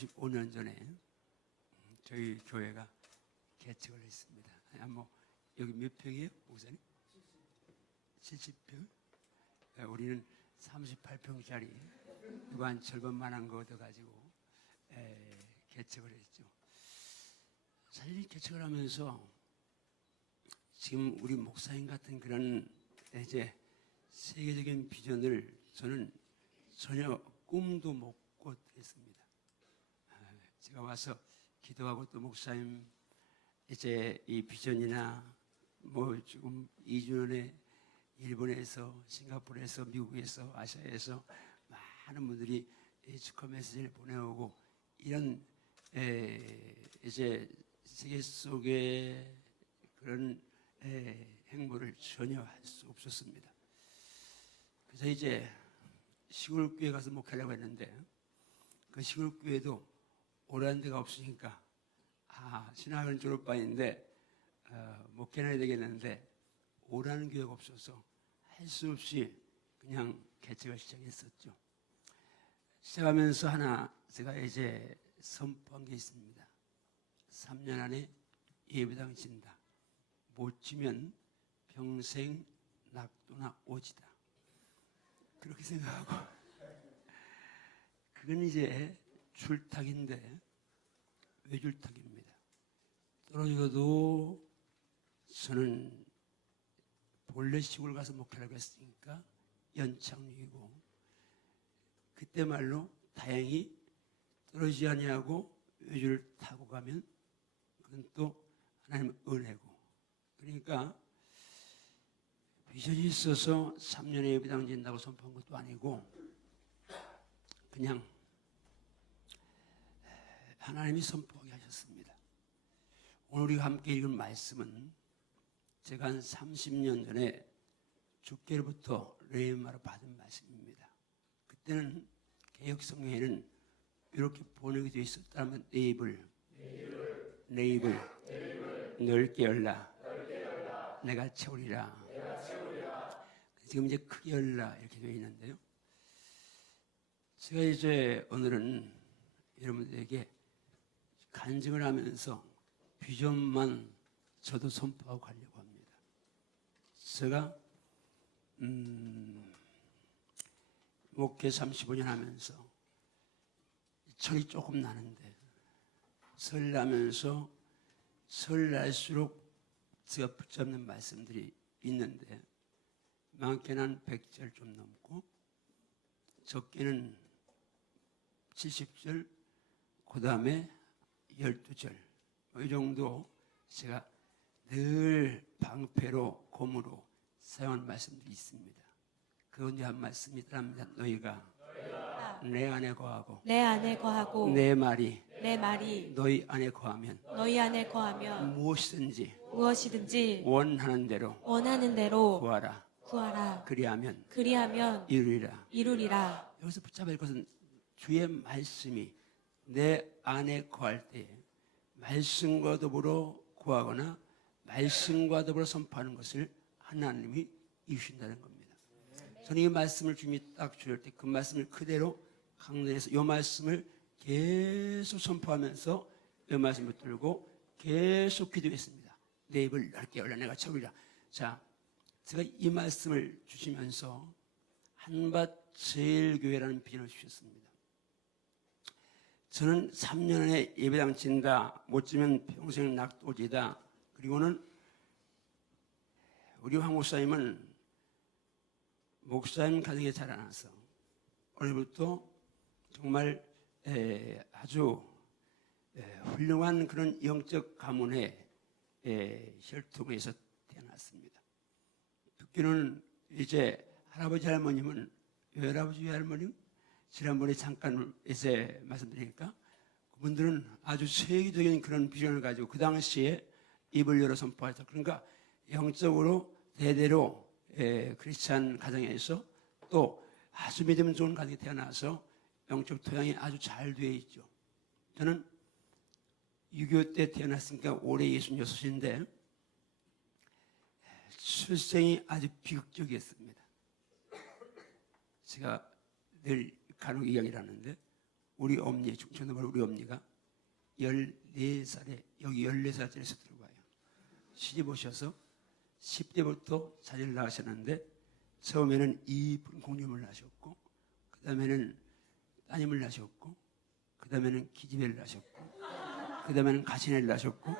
35년 전에 저희 교회가 개척을 했습니다. 여기 몇 평이에요, 목사님? 70평? 우리는 38평짜리 이거 한 절반만한 거 얻어가지고 개척을 했죠. 사실 개척을 하면서 지금 우리 목사님 같은 그런 이제 세계적인 비전을 저는 전혀 꿈도 못 꿨습니다. 제가 와서 기도하고 또 목사님 이제 이 비전이나 지금 2주 전에 일본에서, 싱가포르에서, 미국에서, 아시아에서 많은 분들이 축하 메시지를 보내오고 이런 이제 세계 속의 그런 행보를 전혀 할 수 없었습니다. 그래서 이제 시골교회 가서 목회하려고 했는데 그 시골교회도 오라는 데가 없으니까 신학은 졸업반인데 목회는 해야 되겠는데 오라는 교회가 없어서 할 수 없이 그냥 개척을 시작했었죠. 시작하면서 하나 제가 이제 선포한 게 있습니다. 3년 안에 예배당 진다. 못 지면 평생 낙도나 오지다. 그렇게 생각하고 그건 이제 줄탁인데 왜 줄탁입니다. 떨어져도 저는 본래 시골 가서 목회하려고 했으니까 연착륙이고 그때 말로 다행히 떨어지지 아니하고 외줄을 타고 가면 그건 또 하나님의 은혜고 그러니까 비전이 있어서 3년에 예배당 진다고 선포한 것도 아니고 그냥 하나님이 선포하게 하셨습니다. 오늘 우리가 함께 읽은 말씀은 제가 한 30년 전에 주께로부터 레마로 받은 말씀입니다. 그때는 개혁성경에는 이렇게 번역이 되어 있었다면 내 입을 넓게 열라 내가 채우리라. 지금 이제 크게 열라 이렇게 되어 있는데요. 제가 이제 오늘은 여러분들에게 간증을 하면서 비전만 저도 선포하고 가려고 합니다. 제가 목회 35년 하면서 철이 조금 나는데 설 나면서 설 날수록 제가 붙잡는 말씀들이 있는데 많게는 한 100절 좀 넘고 적게는 70절 그 다음에 12절 이 정도 제가 늘 방패로 고무로 사용한 말씀들이 있습니다. 그 언제 한 말씀이 있답니다. 너희가 내 안에 거하고 내 말이 너희 안에 거하면 무엇이든지 원하는 대로 구하라. 그리하면 이루리라. 여기서 붙잡을 것은 주의 말씀이 내 안에 거할 때 말씀과 더불어 구하거나 말씀과 더불어 선포하는 것을 하나님이 이루신다는 겁니다. 저는 이 말씀을 주님이 딱 주실 때 그 말씀을 그대로 강론해서 이 말씀을 계속 선포하면서 이 말씀을 붙들고 계속 기도했습니다. 내 입을 넓게 열라 내가 채우리라. 자, 제가 이 말씀을 주시면서 한밭 제일교회라는 비전을 주셨습니다. 저는 3년 안에 예배당 진다, 못 지면 평생 낙도지다. 그리고는 우리 황 목사님은 목사님 가정에 자라나서 어려부터 정말 아주 훌륭한 그런 영적 가문의 혈통에서 태어났습니다. 듣기는 이제 할아버지 할머님은 외할아버지 외할머님 지난번에 잠깐 이제 말씀드리니까 그분들은 아주 세계적인 그런 비전을 가지고 그 당시에 입을 열어 선포하셨다. 그러니까 영적으로 대대로 크리스찬 가정에서 또 아주 믿음 좋은 가정에 태어나서 영적 토양이 아주 잘 되어 있죠. 저는 6.25 때 태어났으니까 올해 66인데 출생이 아주 비극적이었습니다. 제가 늘 간혹 이야기를 하는데 우리 엄니, 충청도 우리 엄니가 14살에 여기 14살짜리에서 들어와요. 시집 오셔서 10대부터 자리를 나가셨는데 처음에는 이쁜 공주님을 낳으셨고 그 다음에는 따님을 낳으셨고 그 다음에는 기집애를 낳으셨고 그 다음에는 가시네를 낳으셨고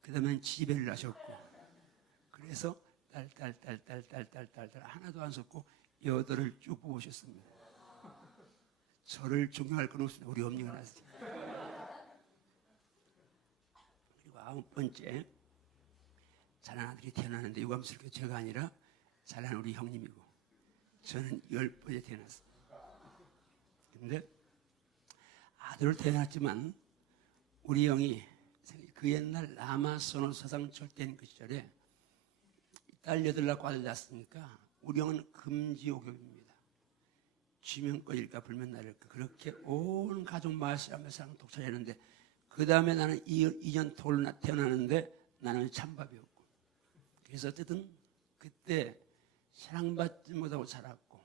그 다음에는 지집애를 낳으셨고 그래서 딸 하나도 안 섰고 8을 쭉 뽑으셨습니다. 저를 존경할 건 없습니다. 우리 엄니가 낳았어요. 그리고 9번째 잘난 아들이 태어나는데 유감스럽게 제가 아니라 잘난 우리 형님이고 저는 10번째 태어났어요. 근데 아들을 태어났지만 우리 형이 그 옛날 라마소노 사상 절대인 그 시절에 딸 8 낳고 아들 낳았으니까 우리 형은 금지옥역입니다. 쥐면 꺼질까 불면 나를까 그렇게 온 가족 마을 사람 독차지했는데 그 다음에 나는 2년 태어나는데 나는 찬밥이었고 그래서 어쨌든 그때 사랑받지 못하고 자랐고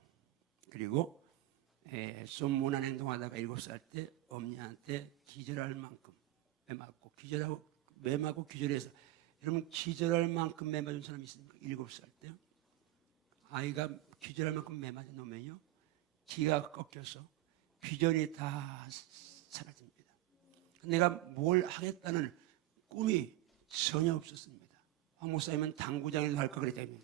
그리고 좀 모난 행동하다가 7살 때 엄니한테 기절할 만큼 매맞고 매맞고 기절해서 여러분 기절할 만큼 매맞은 사람이 있습니까? 7살 때 아이가 기절할 만큼 매맞은 놈은요 기가 꺾여서 비전이 다 사라집니다. 내가 뭘 하겠다는 꿈이 전혀 없었습니다. 황 목사님은 당구장에도 할까 그랬다며.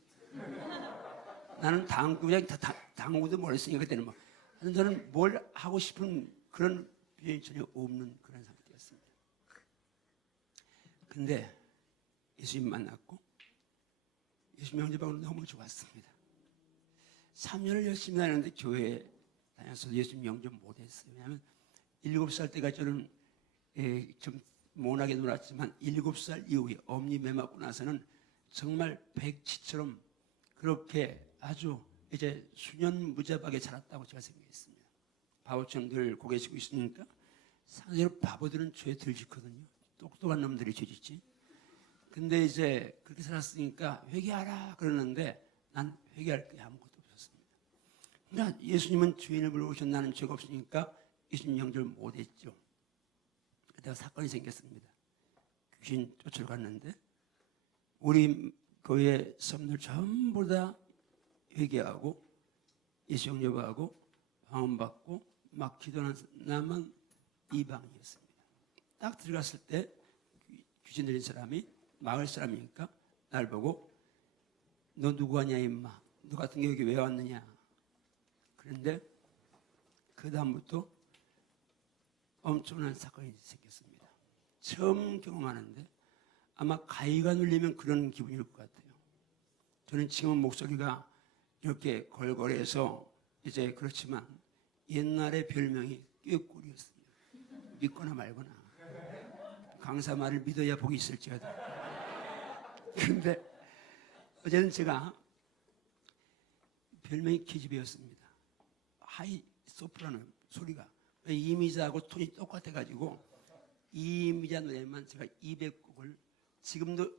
나는 당구도 몰랐으니까 그때는 뭐. 저는 뭘 하고 싶은 그런 비전이 전혀 없는 그런 상태였습니다. 근데 예수님 만났고 예수님 영접하고 너무 좋았습니다. 3년을 열심히 다녔는데 교회에 다녀서 예수님 영접 못했어요. 왜냐하면 7살 때가 저는 좀 모나게 놀았지만 7살 이후에 엄니 매맞고 나서는 정말 백치처럼 그렇게 아주 이제 수년무잡하게 자랐다고 제가 생각했습니다. 바보처럼 늘 고개 숙이고 있으니까 상대로 바보들은 죄 덜 짓거든요. 똑똑한 놈들이 죄 짓지. 근데 이제 그렇게 살았으니까 회개하라 그러는데 난 회개할 게 아무것도 없었습니다. 그러니까 예수님은 주인을 불러오신 나는 죄가 없으니까 예수님 영접을 못했죠. 그때가 사건이 생겼습니다. 귀신 쫓아갔는데 우리 교회 성도들 전부 다 회개하고 예수 영접하고 방언받고 막 기도하는 나만 이방이었습니다. 딱 들어갔을 때 귀신 들린 사람이 마을 사람이니까 날 보고 너 누구 하냐 임마 너 같은 게 여기 왜 왔느냐 그런데 그 다음부터 엄청난 사건이 생겼습니다. 처음 경험하는데 아마 가위가 눌리면 그런 기분일 것 같아요. 저는 지금 목소리가 이렇게 걸걸해서 이제 그렇지만 옛날에 별명이 꾀꼬리였습니다. 믿거나 말거나 강사 말을 믿어야 복이 있을지어다. 그런데 어제는 제가 별명이 기집애였습니다. 하이 소프라노 소리가 이미자하고 톤이 똑같아가지고 이미자 노래만 제가 200곡을 지금도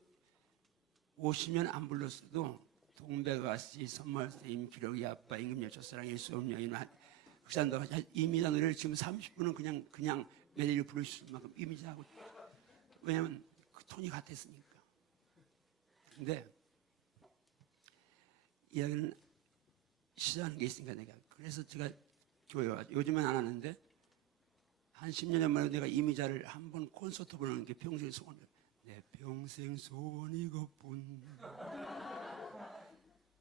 오시면 안 불렀어도 동백아씨 선물쌤 기록이 아빠 임금여 첫사랑일 수 없냐 흑산도 이미자 노래를 지금 30분은 그냥 메들리로 부를 수 있을 만큼 이미자하고 왜냐면 그 톤이 같았으니까. 근데 이야기는 시작하는 게 있으니까 내가 그래서 제가 교회 와 요즘은 안 하는데 한 10년 전만 해도 내가 이미자를 한 번 콘서트 보는 게 평생 소원이에요. 내 평생 소원이 그뿐.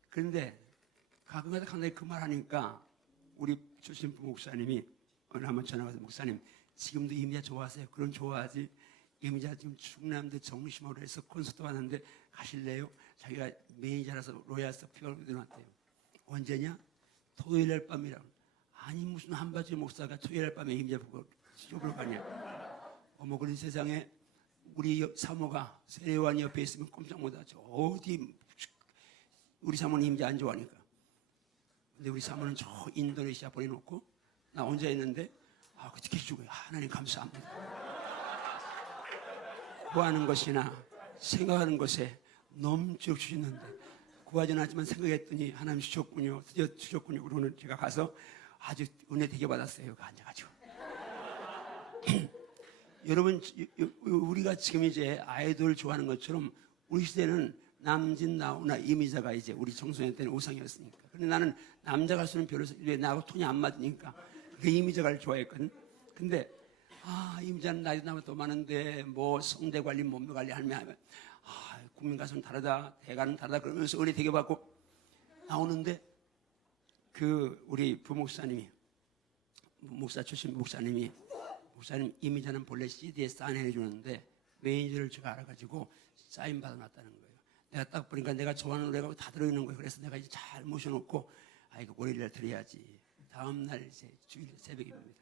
그런데 가끔가다 강단에 그 말 하니까 우리 출신 부목사님이 어느 한번 전화 와서 목사님 지금도 이미자 좋아하세요? 그럼 좋아하지. 이미자 지금 충남대 정심으로 해서 콘서트 왔는데 가실래요? 자기가 매니저라서 로얄스 피어를 들어놨대요. 언제냐? 토요일 날 밤이라고. 아니 무슨 한바지 목사가 토요일 날 밤에 이미자 보고 쇼를 가냐. 어머 그런 세상에 우리 사모가 세례요한 옆에 있으면 꼼짝 못하죠. 어디 우리 사모는 이미자 안 좋아하니까. 근데 우리 사모는 저 인도네시아 보내놓고 나 혼자 있는데 그렇게 죽어요. 하나님 감사합니다. 구하는 것이나 생각하는 것에 넘쳐 주시는데 구하지는 않지만 생각했더니 하나님 주셨군요. 드디어 주셨군요. 그러고는 제가 가서 아주 은혜 되게 받았어요. 여기 앉아가지고. 여러분, 우리가 지금 이제 아이돌 좋아하는 것처럼 우리 시대는 남진, 나훈아, 이미자가 이제 우리 청소년 때는 우상이었으니까. 근데 나는 남자 가수는 별로 왜 나하고 톤이 안 맞으니까 그 이미자를 좋아했거든. 근데 이미자는 나이도 나보다 더 많은데 뭐 성대 관리, 몸매 관리 하면 국민 가수는 다르다, 대가는 다르다 그러면서 은혜 되게 받고 나오는데 그 우리 부목사님이 목사 출신 목사님 이미자는 본래 CD에 사인해 주는데 매니저를 제가 알아가지고 사인 받아놨다는 거예요. 내가 딱 보니까 내가 좋아하는 노래가 다 들어있는 거예요. 그래서 내가 이제 잘 모셔놓고 이거 월요일날 드려야지. 다음날 이제 주일 새벽입니다.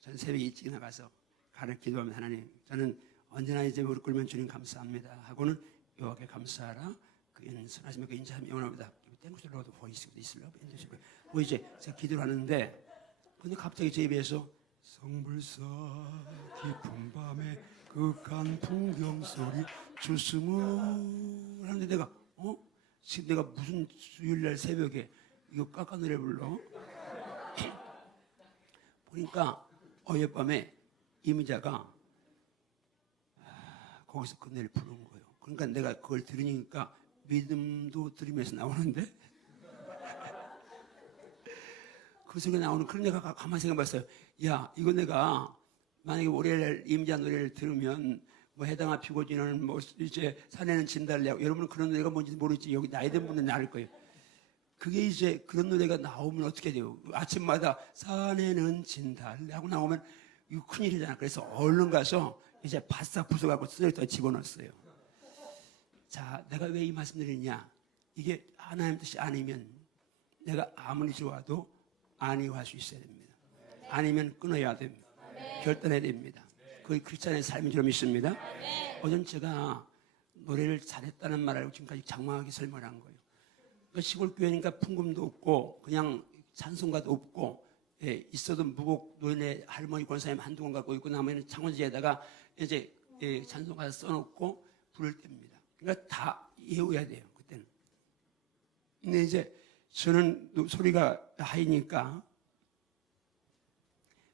저는 새벽에 일찍 나가서 가를 기도하면 하나님, 저는 언제나 이제 무릎 꿇으면 주님 감사합니다 하고는 여호와께 감사하라. 그 선하시며 그 인자하며 영원합니다. 땡구슬로도 보이시고 있으려고 뭐 이제 제가 기도를 하는데 근데 갑자기 제 입에서 성불사 깊은 밤에 극한 풍경 소리 주스물 하는데 내가 지금 내가 무슨 주일날 새벽에 이거 깎아 노래 불러? 보니까 어젯밤에 이미자가 거기서 그 노래를 부른 거예요. 그러니까 내가 그걸 들으니까 믿음도 들으면서 나오는데 그 소리가 나오는 그런 내가 가만히 생각해봤어요. 야, 이거 내가 만약에 월요일 이미자 노래를 들으면 뭐 해당아 피고지는 뭐 이제 산에는 진달래하고 여러분은 그런 노래가 뭔지 모르지. 여기 나이 든 분은 알 거예요. 그게 이제 그런 노래가 나오면 어떻게 돼요? 아침마다 산에는 진달래하고 나오면 이거 큰일이잖아. 그래서 얼른 가서 이제 바싹 부숴갖고 쓰레기통에 집어넣었어요. 자, 내가 왜 이 말씀 드리냐? 이게 하나님 뜻이 아니면 내가 아무리 좋아도 아니할 수 있어야 됩니다. 아니면 끊어야 됩니다. 결단해야 됩니다. 그게 크리스찬의 삶인 줄 믿습니다. 어전 제가 노래를 잘했다는 말을 지금까지 장황하게 설명한 거예요. 그러니까 시골 교회니까 풍금도 없고 그냥 찬송가도 없고 있어도 무곡 노인의 할머니 권사님 한두 권 갖고 있고 나머지는 창원지에다가 이제 찬송가 써놓고 부를 때입니다. 그러니까 다 외워야 돼요. 그때는. 근데 이제 저는 소리가 하이니까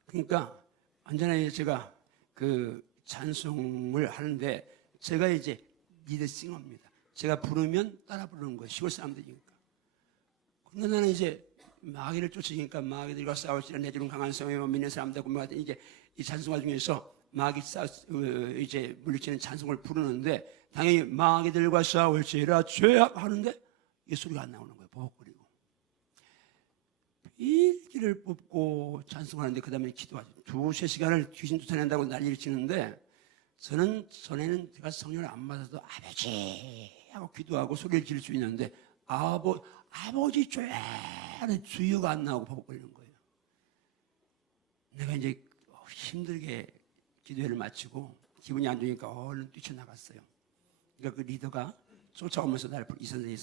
그러니까 언제나 제가 그 찬송을 하는데 제가 이제 리드싱어입니다. 제가 부르면 따라 부르는 거예요. 시골 사람들이니까. 그런데 나는 이제 마귀를 쫓으니까 마귀들과 싸울지라 내 주는 강한 성에 믿는 사람들 보면 이제 이 찬송가 중에서 마귀 이제 물리치는 찬송을 부르는데 당연히 마귀들과 싸울지라 죄악 하는데 이 소리가 안 나오는 거예요. 버벅거리고. 일기를 뽑고 찬송하는데 그 다음에 기도하죠. 2-3시간을 귀신 쫓아낸다고 난리를 치는데 저는 전에는 제가 성령을 안 받아도 아버지 하고 기도하고 소리를 지를 수 있는데 아버지 죄 하는 주여가 안 나오고 버벅거리는 거예요. 내가 이제 힘들게 기도회를 마치고 기분이 안 좋으니까 얼른 뛰쳐나갔어요. 그러니까 그 리더가 쫓아오면서 나를 이 선생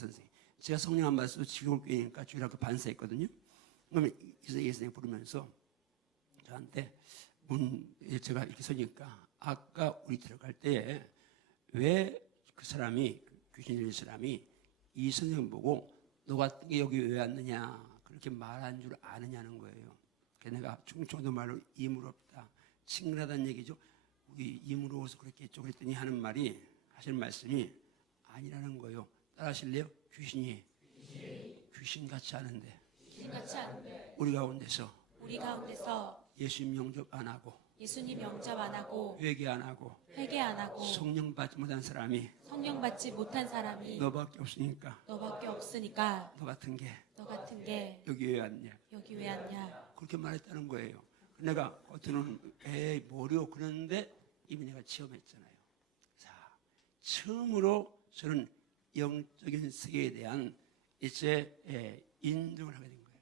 제가 성령 안 받아서 지옥교회니까 주일학교 반사했거든요. 그러면 이 선생 부르면서 저한테 제가 이렇게 서니까 아까 우리 들어갈 때에 왜 그 사람이 귀신 들린 사람이 이 선생님 보고 너가 여기 왜 왔느냐 그렇게 말한 줄 아느냐는 거예요. 그래서 내가 충청도 말로 이물없다 친근하다는 얘기죠. 우리 이물어서 그렇게 했죠. 그랬더니 하시는 말씀이 아니라는 거예요. 따라 하실래요? 귀신같이 하는데 우리 가운데서 예수님 영접 안 하고 회개 안 하고 성령 받지 못한 사람이 너밖에 없으니까 너 같은 게 여기 왜 왔냐 그렇게 말했다는 거예요. 내가 겉으로는 뭐려 그러는데 이미 내가 체험했잖아요. 자, 처음으로 저는 영적인 세계에 대한 이제 인정을 하게 된 거예요.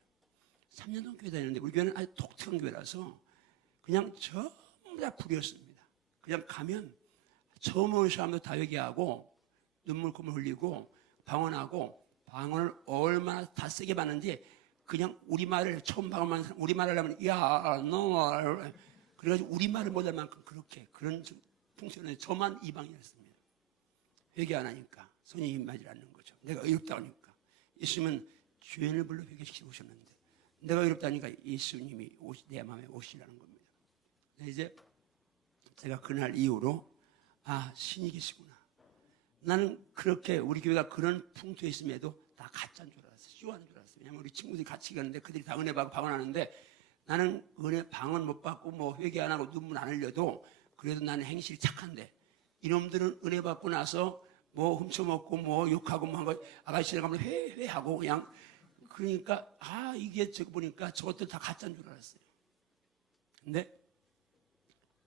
3년 동안 교회 다녔는데 우리 교회는 아주 독특한 교회라서 그냥 전부 다 불이었습니다. 그냥 가면 처음 온 사람도 다 얘기하고 눈물 콧물 흘리고 방언을 얼마나 다 세게 받는지 그냥 우리말을 처음 방언만 우리말을 하면 야 너 그래가지고 우리말을 못할 만큼 그렇게 그런 풍습에 저만 이방이었습니다. 회개 안 하니까 손이 임하지 않는 거죠. 내가 의롭다 하니까 있으면 죄인을 불러 회개시키고 오셨는데 내가 어렵다니까 예수님이 내 마음에 오시라는 겁니다. 이제 제가 그날 이후로 신이 계시구나. 나는 그렇게 우리 교회가 그런 풍토에 있음에도 다 가짜인 줄 알았어요. 쇼하는 줄 알았어요. 왜냐면 우리 친구들이 같이 가는데 그들이 다 은혜 받고 방언하는데 나는 은혜 방언 못 받고 뭐 회개 안 하고 눈물 안 흘려도 그래도 나는 행실이 착한데 이놈들은 은혜 받고 나서 뭐 훔쳐먹고 뭐 욕하고 뭐 한 거 아가씨들 가면 회하고 그냥 그러니까 이게 저거 보니까 저것들 다 가짜인 줄 알았어요. 근데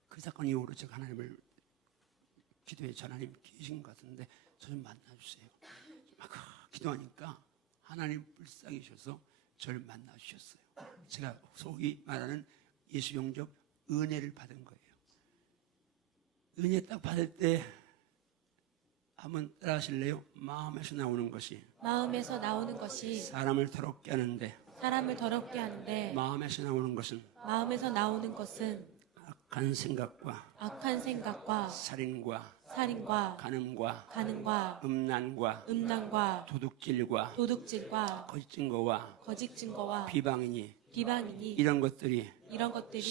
그 사건 이후로 제가 하나님을 기도해 하나님 계신 것 같은데 저 좀 만나주세요. 막 기도하니까 하나님 불쌍히셔서 저를 만나주셨어요. 제가 소위 말하는 예수 영접 은혜를 받은 거예요. 은혜 딱 받을 때 한번 따라 하실래요? 마음에서 나오는 것이 사람을 더럽게 하는데 마음에서 나오는 것은 악한 생각과 살인과 간음과 음란과 도둑질과 거짓 증거와 비방이니 이런 것들이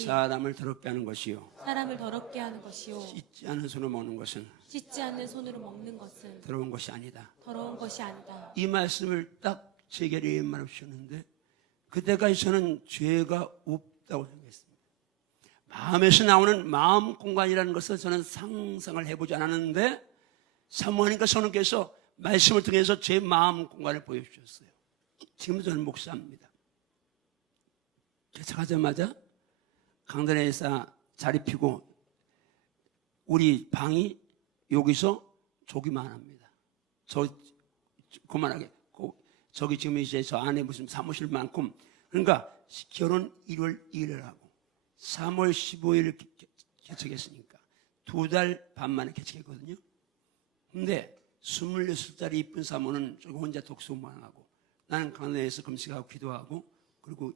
사람을 더럽게 하는 것이요 씻지 않은 손으로 먹는 것은 더러운 것이 아니다. 이 말씀을 딱 제게 말해주셨는데 그때까지 저는 죄가 없다고 생각했습니다. 마음에서 나오는 마음 공간이라는 것을 저는 상상을 해보지 않았는데 사모하니까 성령께서 말씀을 통해서 제 마음 공간을 보여주셨어요. 지금도 저는 목사입니다. 개척하자마자 강단에서 자리 피고 우리 방이 여기서 조기만 합니다. 그만하게. 저기 지금 이제 저 안에 무슨 사무실만큼 그러니까 결혼 1월 1일을 하고 3월 15일 개척했으니까 2달 반 만에 개척했거든요. 근데 26살짜리 이쁜 사모는 저기 혼자 독서만 하고 나는 강단에서 금식하고 기도하고 그리고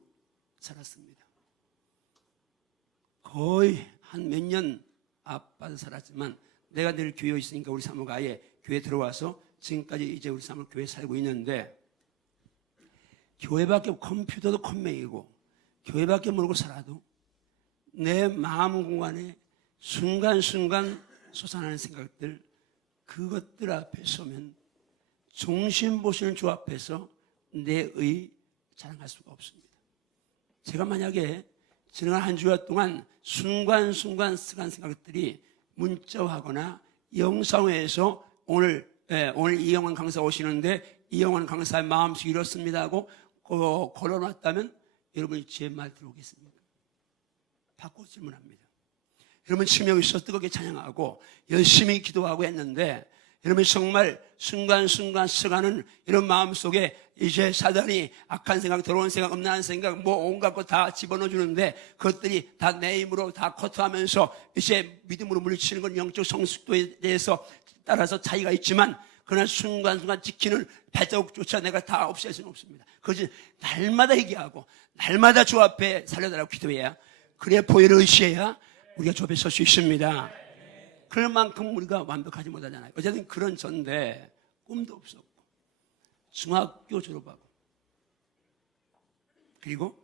살았습니다. 거의 한 몇 년 아빠도 살았지만 내가 늘 교회에 있으니까 우리 사모가 아예 교회 들어와서 지금까지 이제 우리 사모 교회 살고 있는데 교회밖에 컴퓨터도 컴맹이고 교회밖에 모르고 살아도 내 마음 공간에 순간순간 솟아나는 생각들 그것들 앞에 서면 종신 보시는 주 앞에서 내의 자랑할 수가 없습니다. 제가 만약에 지난 한 주간 동안 순간순간 쓰는 생각들이 문자하거나 영상회에서 오늘 이영환 강사 오시는데 이영환 강사의 마음속이 이렇습니다 하고 걸어놨다면 여러분이 제 말 들어오겠습니까? 바꿔 질문합니다. 여러분 지금 여기서 뜨겁게 찬양하고 열심히 기도하고 했는데 여러분 정말 순간순간 써가는 이런 마음속에 이제 사단이 악한 생각, 더러운 생각, 음란한 생각 뭐 온갖 거 다 집어넣어 주는데 그것들이 다 내 힘으로 다 커트하면서 이제 믿음으로 물리치는 건 영적 성숙도에 대해서 따라서 차이가 있지만 그러나 순간순간 지키는 발자국조차 내가 다 없앨 수는 없습니다. 그것이 날마다 얘기하고 날마다 주 앞에 살려달라고 기도해야 그래야 보혈을 의시해야 우리가 주 앞에 설 수 있습니다. 그럴 만큼 우리가 완벽하지 못하잖아요. 어쨌든 그런 전데 꿈도 없었고 중학교 졸업하고 그리고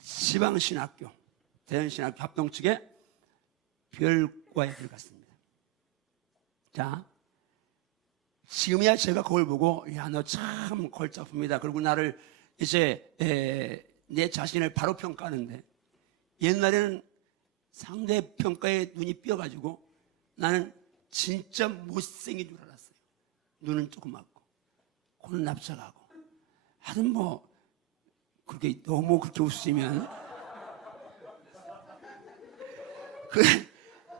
지방신학교 대전신학교 합동 측에 별과에 들어갔습니다. 자, 지금이야 제가 거울 보고 야 너 참 걸작품이다. 그리고 나를 이제 내 자신을 바로 평가하는데 옛날에는 상대 평가에 눈이 삐어가지고 나는 진짜 못생긴 줄 알았어요. 눈은 조그맣고 코는 납작하고 하여튼 뭐 그렇게 너무 그렇게 웃으면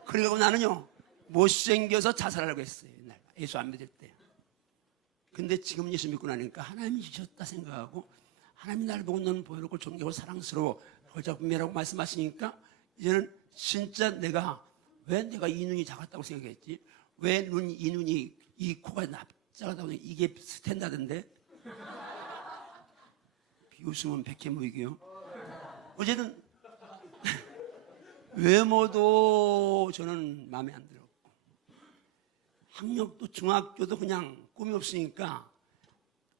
그래가지고 나는요 못생겨서 자살하려고 했어요. 옛날 예수 안 믿을 때. 근데 지금 예수 믿고 나니까 하나님이 주셨다 생각하고 하나님이 나를 보고 너는 보여놓고 존경하고 사랑스러워 걸작품이라고 말씀하시니까 이제는 진짜 왜 내가 이 눈이 작았다고 생각했지? 왜 이 눈이 이 코가 납작하다고 이게 스탠다드인데? 비웃으면 백해 보이게요. 어쨌든 외모도 저는 마음에 안 들었고 학력도 중학교도 그냥 꿈이 없으니까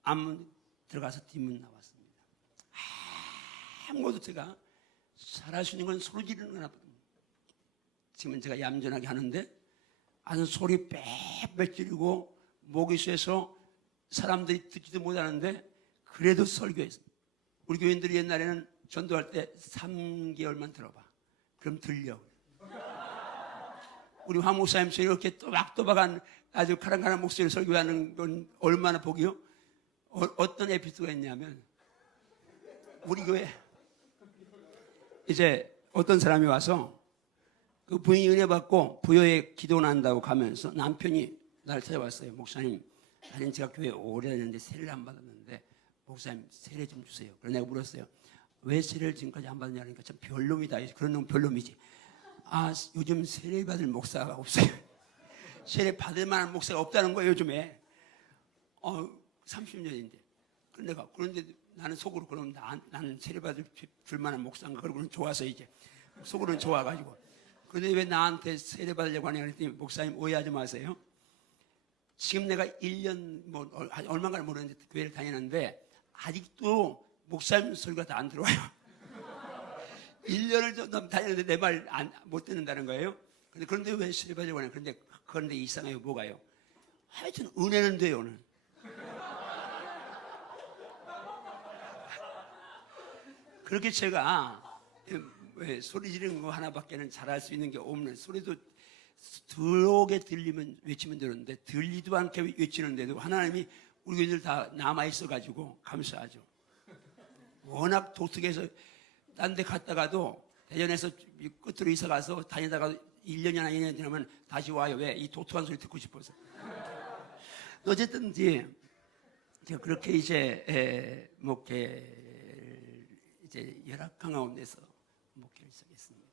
앞문 들어가서 뒷문 나왔습니다. 참고도 제가 잘할 수 있는 건 소리 지르는 거나. 지금은 제가 얌전하게 하는데 아주 소리 빽빽 지르고 목이 쇠서 사람들이 듣지도 못하는데 그래도 설교했어요. 우리 교인들이 옛날에는 전도할 때 3개월만 들어봐. 그럼 들려. 우리 황 목사님처럼 이렇게 또박또박한 아주 카랑카랑 목소리로 설교하는 건 얼마나 복이요? 어떤 에피소드가 있냐면 우리 교회 이제 어떤 사람이 와서 그 부인이 은혜 받고 부여에 기도 난다고 가면서 남편이 나를 찾아왔어요. 목사님, 나는 제가 교회 오래 다녔는데 세례를 안 받았는데 목사님 세례 좀 주세요. 그래서 내가 물었어요. 왜 세례를 지금까지 안 받느냐 그러니까 참 별놈이다. 그런 놈 별놈이지. 아, 요즘 세례 받을 목사가 없어요. 세례 받을 만한 목사가 없다는 거예요, 요즘에. 30년인데. 그런데 나는 속으로 그럼 나는 세례 받을 줄 만한 목사인가? 그러고는 좋아서 이제. 속으로는 좋아가지고. 그런데 왜 나한테 세례 받으려고 하냐 그랬더니 목사님 오해하지 마세요. 지금 내가 1년 얼마나 모르는데 교회를 다니는데 아직도 목사님 소리가 다 안 들어와요. 1년을 다녔는데 내 말 못 듣는다는 거예요. 그런데 왜 세례 받으려고 하냐. 그런데 이상해요. 뭐가요? 하여튼 은혜는 돼요, 오늘. 그렇게 제가 왜 소리 지르는 거 하나밖에는 잘할 수 있는 게 없는, 소리도 들어오게 들리면 외치면 되는데 들리도 않게 외치는데도 하나님이 우리 교인들 다 남아있어가지고 감사하죠. 워낙 독특해서 딴 데 갔다가도 대전에서 끝으로 이사 가서 다니다가 1년이나 2년 지나면 다시 와요. 왜? 이 독특한 소리 듣고 싶어서. 어쨌든 제가 그렇게 이제 목회를 이제 열악한 가운데서 목회를 시작했습니다.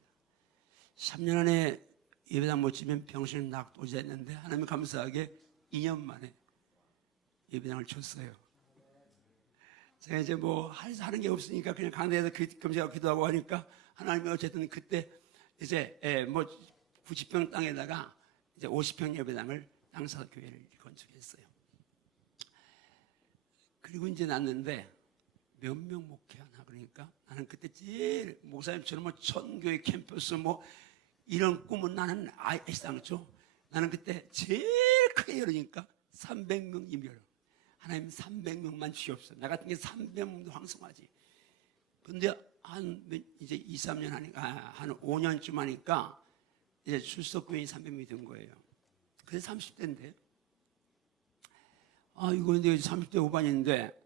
3년 안에 예배당 못 치면 병실을 낙도제했는데 하나님 감사하게 2년 만에 예배당을 쳤어요. 제가 이제 하는 게 없으니까 그냥 강대에서 금식하고 기도하고 하니까 하나님이 어쨌든 그때 이제 90평 땅에다가 이제 50평 예배당을 땅사 교회를 건축했어요. 그리고 이제 났는데 몇 명 목회하나 그러니까 나는 그때 제일 목사님처럼 천교회 캠퍼스 이런 꿈은 나는 아예 않죠. 나는 그때 제일 크게 열으니까 300명 열어. 하나님 300명만 주시옵소서. 나 같은 게 300명도 황송하지. 근데 이제 2, 3년 하니까 한 5년쯤 하니까 이제 출석교인이 300명이 된 거예요. 그래서 30대인데 이거 이제 30대 후반인데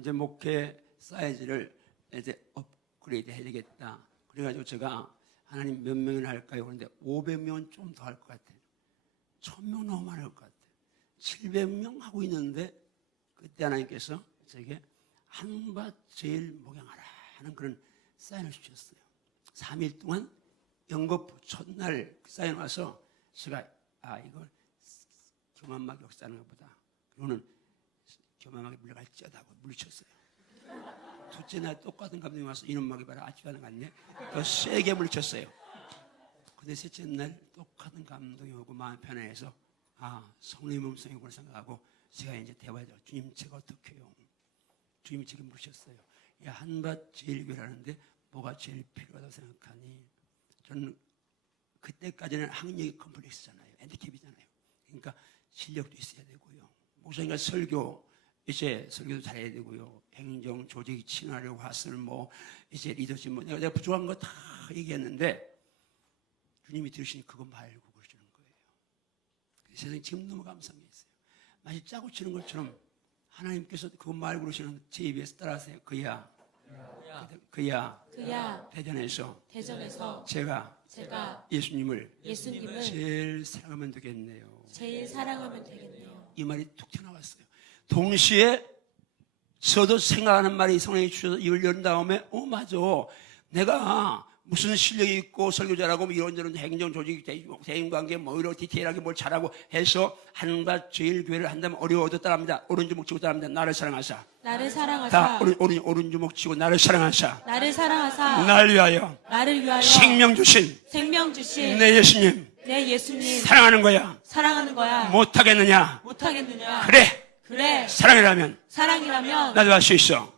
이제 목회 사이즈를 이제 업그레이드 해야 되겠다. 그래가지고 제가 하나님 몇 명이나 할까요? 그런데 500명은 좀 더 할 것 같아요. 1000명 너무 많을 것 같아요. 700명 하고 있는데 그때 하나님께서 제게 한밭 제일 목양하라 하는 그런 사인을 주셨어요. 3일 동안 영겁 첫날 사인 와서 제가 이걸 교만막 역사하는 것보다 그거는 교만막에 물러갈지어다고 물리쳤어요. 둘째 날 똑같은 감독이 와서 이놈막이 봐라 아치하는 것 같네. 더 세게 물리쳤어요. 근데 셋째 날 똑같은 감독이 오고 마음 편해해서 성령의 몸성이구나 생각하고 제가 이제 대화해서 주님 제가 어떻게 해요? 주님이 제게 물으셨어요. 한밭 제일교회라는데 뭐가 제일 필요하다고 생각하니? 저는 그때까지는 학력이 컴플렉스잖아요. 핸디캡이잖아요. 그러니까 실력도 있어야 되고요. 목사님과 설교도 잘해야 되고요. 행정, 조직, 친화력, 화술, 이제 리더십, 내가 부족한 거 다 얘기했는데 주님이 들으시니 그거 말고 그러시는 거예요. 세상에 지금 너무 감사한 게 있어요. 마치 짜고 치는 것처럼 하나님께서 그거 말고 그러시는 제 입에서 따라하세요. 그야 대전에서 제가 예수님을 제일 사랑하면 되겠네요. 이 말이 툭 튀어나왔어요. 동시에 저도 생각하는 말이 성령이 주셔서 입을 연 다음에 맞아. 내가 무슨 실력이 있고 설교 잘하고 이런저런 행정 조직 대인관계 이런 디테일하게 뭘 잘하고 해서 한밭 제일교회를 한다면 어려워도 따라합니다. 오른주먹 치고 따라합니다. 나를 사랑하사 다 오른주먹 치고 나를 사랑하사 나를 위하여 생명 주신 내 예수님 사랑하는 거야. 못하겠느냐? 그래 사랑이라면 나도 할 수 있어.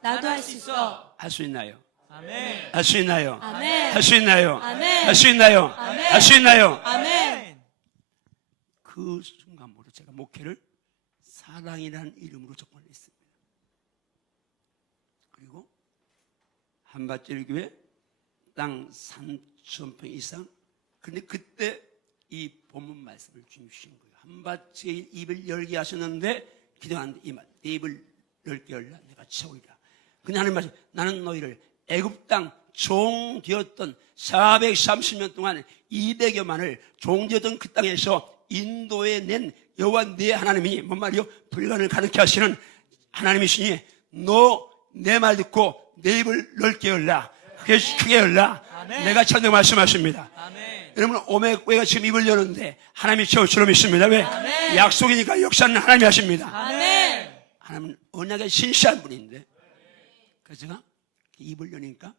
할 수 있나요? 아멘. 할 수 있나요? 아멘. 할 수 있나요? 아멘. 할 수 있나요? 아멘. 할 수 있나요? 아멘. 그 순간부터 제가 목회를 사랑이라는 이름으로 접근했습니다. 그리고 한밭제일교회 땅 3,000평 이상. 그런데 그때 이 본문 말씀을 주신 거예요. 한밭제일 입을 열게 하셨는데 기도하는데 이 말, 내 입을 열게 열라 내가 채우리라. 근데 하나님 말씀, 나는 너희를 애굽 땅 종되었던 430년 동안 200여만을 종되었던 그 땅에서 인도해 낸 여호와 네 하나님이 뭔 말이요? 불가능을 가능케 하시는 하나님이시니 너 내 말 듣고 내 입을 넓게 열라. 크게 열라. 아멘. 내가 천대 말씀하십니다. 아멘. 여러분 오메가가 지금 입을 여는데 하나님이 채울 줄로 믿습니다. 왜? 아멘. 약속이니까 역사는 하나님이 하십니다. 아멘. 하나님은 언약에 신실한 분인데 그래서 제가 입을 여니까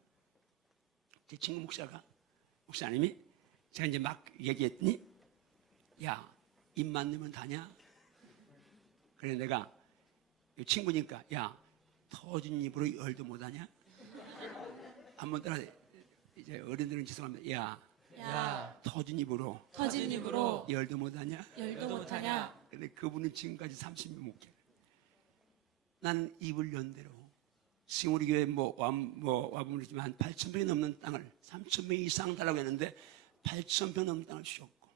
제 친구 목사님이 제가 이제 막 얘기했더니 야 입만 내면 다냐? 그래 내가 친구니까 야 터진 입으로 열도 못하냐? 한번 따라 이제 어른들은 죄송합니다. 야, 터진 입으로 터진 입으로 열도 못하냐? 열도 못하냐? 근데 그분은 지금까지 30년 목회. 나는 입을 연 대로 지금 우리 교회 와보면 한 8,000평이 넘는 땅을 3,000평 이상 달라고 했는데 8,000평 넘는 땅을 주셨고